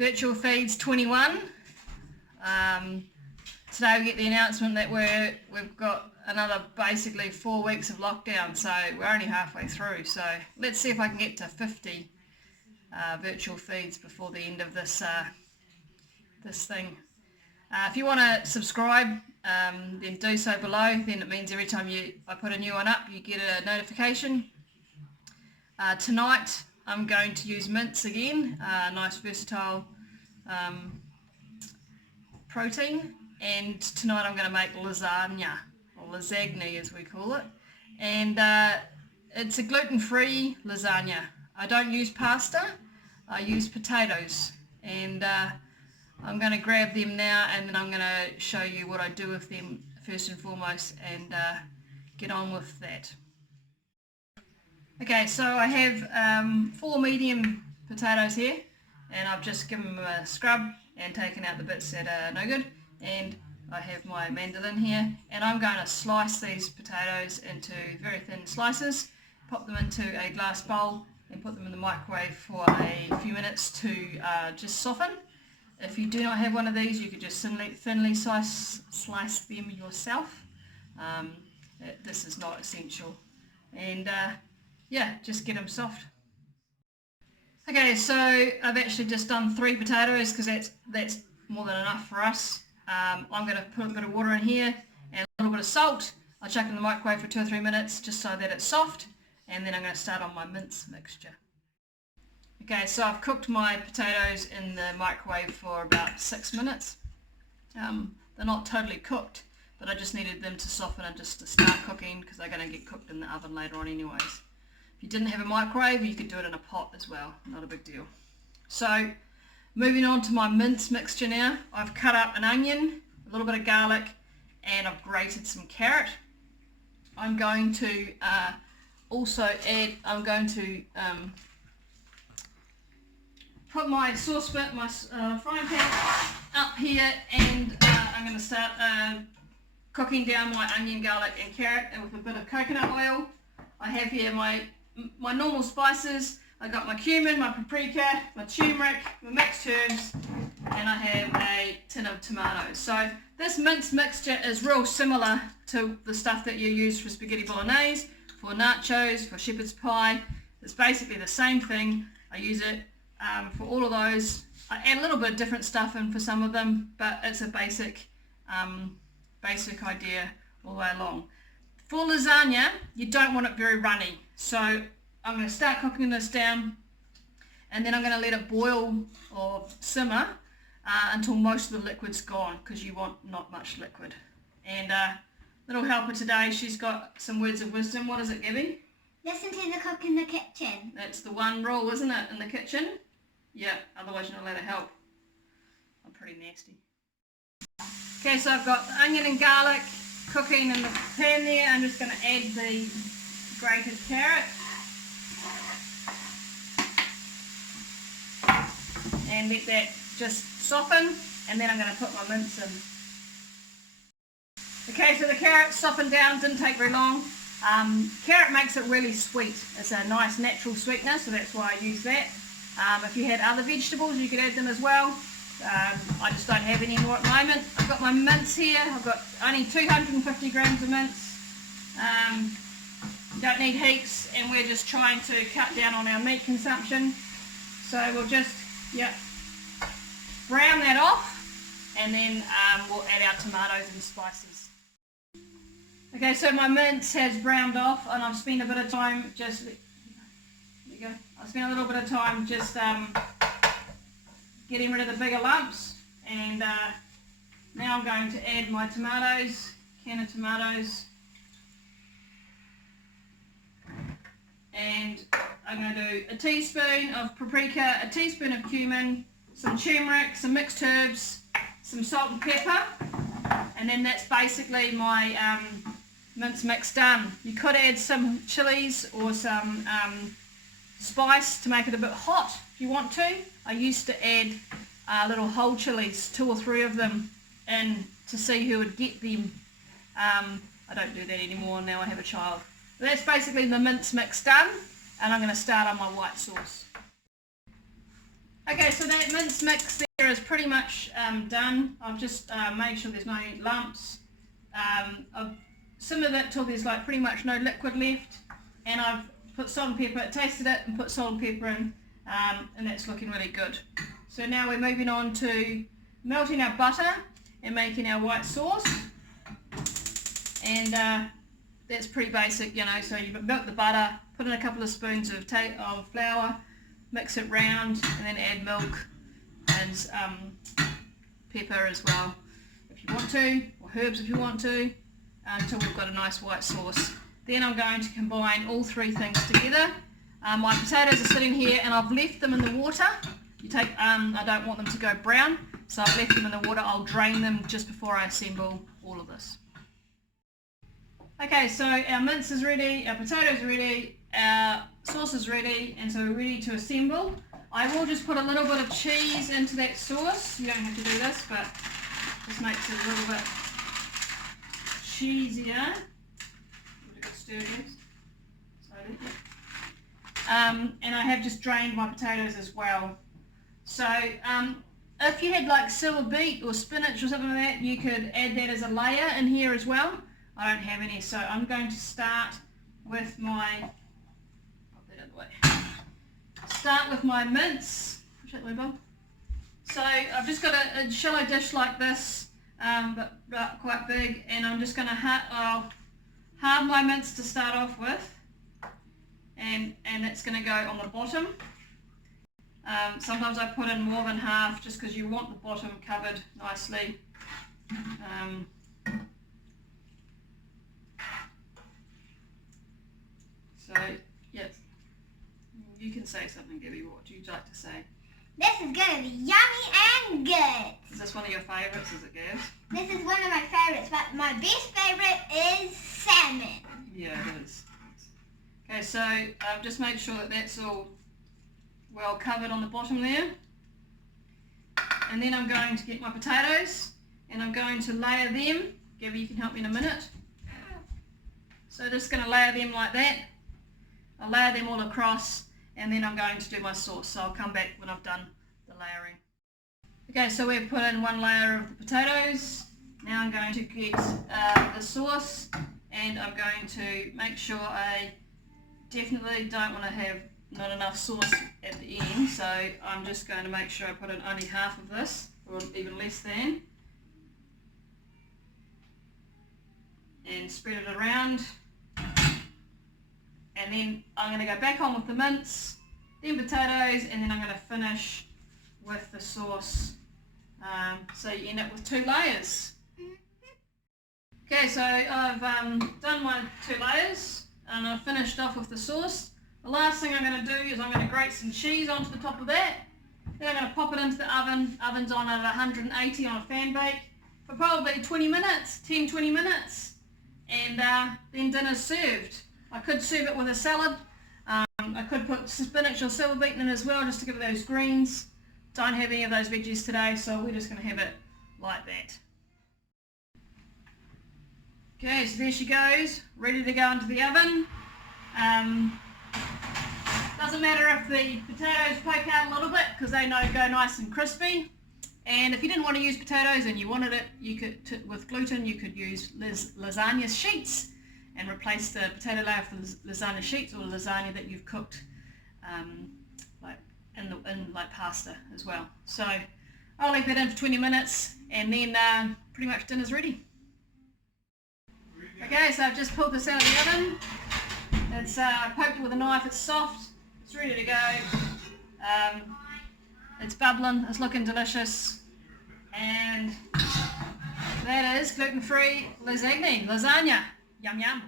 Virtual Feeds 21. Today we get the announcement that we've got another basically 4 weeks of lockdown, so we're only halfway through. So let's see if I can get to 50 virtual feeds before the end of this thing. If you want to subscribe, then do so below. Then it means every time I put a new one up, you get a notification. Tonight I'm going to use mince again, nice versatile protein, and tonight I'm going to make lasagna, or lasagne as we call it, and it's a gluten-free lasagna. I don't use pasta, I use potatoes, and I'm going to grab them now, and then I'm going to show you what I do with them first and foremost, and get on with that. Okay, so I have 4 medium potatoes here, and I've just given them a scrub and taken out the bits that are no good, and I have my mandolin here, and I'm going to slice these potatoes into very thin slices, pop them into a glass bowl, and put them in the microwave for a few minutes to just soften. If you do not have one of these, you could just thinly slice them yourself. This is not essential, and yeah, just get them soft. Okay, so I've actually just done 3 potatoes because that's more than enough for us. I'm going to put a bit of water in here and a little bit of salt. I'll chuck it in the microwave for 2 or 3 minutes just so that it's soft, and then I'm going to start on my mince mixture. Okay, so I've cooked my potatoes in the microwave for about 6 minutes. They're not totally cooked, but I just needed them to soften and just to start cooking because they're going to get cooked in the oven later on anyways. If you didn't have a microwave, you could do it in a pot as well, not a big deal. So, moving on to my mince mixture now. I've cut up an onion, a little bit of garlic, and I've grated some carrot. I'm going to also add, put my saucepan, my frying pan up here, and I'm going to start cooking down my onion, garlic and carrot, and with a bit of coconut oil. I have here my normal spices. I got my cumin, my paprika, my turmeric, my mixed herbs, and I have a tin of tomatoes. So this mince mixture is real similar to the stuff that you use for spaghetti bolognese, for nachos, for shepherd's pie. It's basically the same thing. I use it for all of those. I add a little bit of different stuff in for some of them, but it's a basic idea all the way along. For lasagna, you don't want it very runny, so I'm going to start cooking this down, and then I'm going to let it boil or simmer until most of the liquid's gone, because you want not much liquid. And little helper today, she's got some words of wisdom. What is it, Gabby? Listen to the cook in the kitchen. That's the one rule, isn't it, in the kitchen? Yeah, otherwise you're not allowed to help. I'm pretty nasty. Okay, so I've got the onion and garlic cooking in the pan there. I'm just going to add the grated carrot and let that just soften, and then I'm going to put my mince in. Okay, so the carrot softened down, didn't take very long. Carrot makes it really sweet. It's a nice natural sweetener, so that's why I use that. If you had other vegetables, you could add them as well. I just don't have any more at the moment. I've got my mince here. I've got only 250 grams of mince. You don't need heaps, and we're just trying to cut down on our meat consumption. So we'll just, brown that off, and then we'll add our tomatoes and spices. Okay, so my mince has browned off, and I've spent a bit of time just, I spent a little bit of time just getting rid of the bigger lumps, and now I'm going to add my tomatoes, can of tomatoes, and I'm going to do a teaspoon of paprika, a teaspoon of cumin, some turmeric, some mixed herbs, some salt and pepper, and then that's basically my mince mix done. You could add some chilies or some spice to make it a bit hot if you want to. I used to add little whole chilies, 2 or 3 of them, in to see who would get them. I don't do that anymore, now I have a child. But that's basically the mince mix done, and I'm going to start on my white sauce. Okay, so that mince mix there is pretty much done. I've just made sure there's no lumps. I've simmered it till there's like pretty much no liquid left, and I've put salt and pepper, tasted it and put salt and pepper in, and that's looking really good. So now we're moving on to melting our butter and making our white sauce, and that's pretty basic, you know. So you milk the butter, put in a couple of spoons of flour, mix it round, and then add milk and pepper as well if you want to, or herbs if you want to, until we've got a nice white sauce. Then I'm going to combine all three things together. My potatoes are sitting here and I've left them in the water. I don't want them to go brown, so I've left them in the water. I'll drain them just before I assemble all of this. Okay, so our mince is ready, our potatoes are ready, our sauce is ready, and so we're ready to assemble. I will just put a little bit of cheese into that sauce. You don't have to do this, but this makes it a little bit cheesier. Give it a good stir, guys. Slowly. And I have just drained my potatoes as well. So if you had like silver beet or spinach or something like that, you could add that as a layer in here as well. I don't have any, so I'm going to start with my, pop that out of the way. Start with my mince. Push that way, Bob. So I've just got a shallow dish like this, but quite big, and I'm just going to halve my mince to start off with, and it's going to go on the bottom. Sometimes I put in more than half just because you want the bottom covered nicely. So, yes, you can say something, Gabby. What would you like to say? This is going to be yummy and good. Is this one of your favourites, is it, Gabs? This is one of my favourites, but my best favourite is salmon. Yeah, it is. Okay, so I've just made sure that that's all well covered on the bottom there. And then I'm going to get my potatoes and I'm going to layer them. Gabby, you can help me in a minute. So just going to layer them like that. I'll layer them all across, and then I'm going to do my sauce, so I'll come back when I've done the layering. Okay, so we've put in one layer of the potatoes. Now I'm going to get the sauce, and I'm going to make sure I definitely don't want to have not enough sauce at the end, so I'm just going to make sure I put in only half of this, or even less than, and spread it around. And then I'm going to go back on with the mince, then potatoes, and then I'm going to finish with the sauce. So you end up with 2 layers. Okay, so I've done my 2 layers, and I've finished off with the sauce. The last thing I'm going to do is I'm going to grate some cheese onto the top of that. Then I'm going to pop it into the oven. Oven's on at 180 on a fan bake for probably 20 minutes, 10-20 minutes, and then dinner's served. I could serve it with a salad. I could put spinach or silver beet in as well, just to give it those greens. Don't have any of those veggies today, so we're just going to have it like that. Okay, so there she goes, ready to go into the oven. Doesn't matter if the potatoes poke out a little bit, because they go nice and crispy. And if you didn't want to use potatoes and you wanted it, you could with gluten, you could use lasagna sheets and replace the potato layer with lasagna sheets, or lasagna that you've cooked like in pasta as well. So I'll leave that in for 20 minutes, and then pretty much dinner's ready. Okay, so I've just pulled this out of the oven. It's I poked it with a knife. It's soft. It's ready to go. It's bubbling. It's looking delicious, and that is gluten-free lasagna. Yum yum.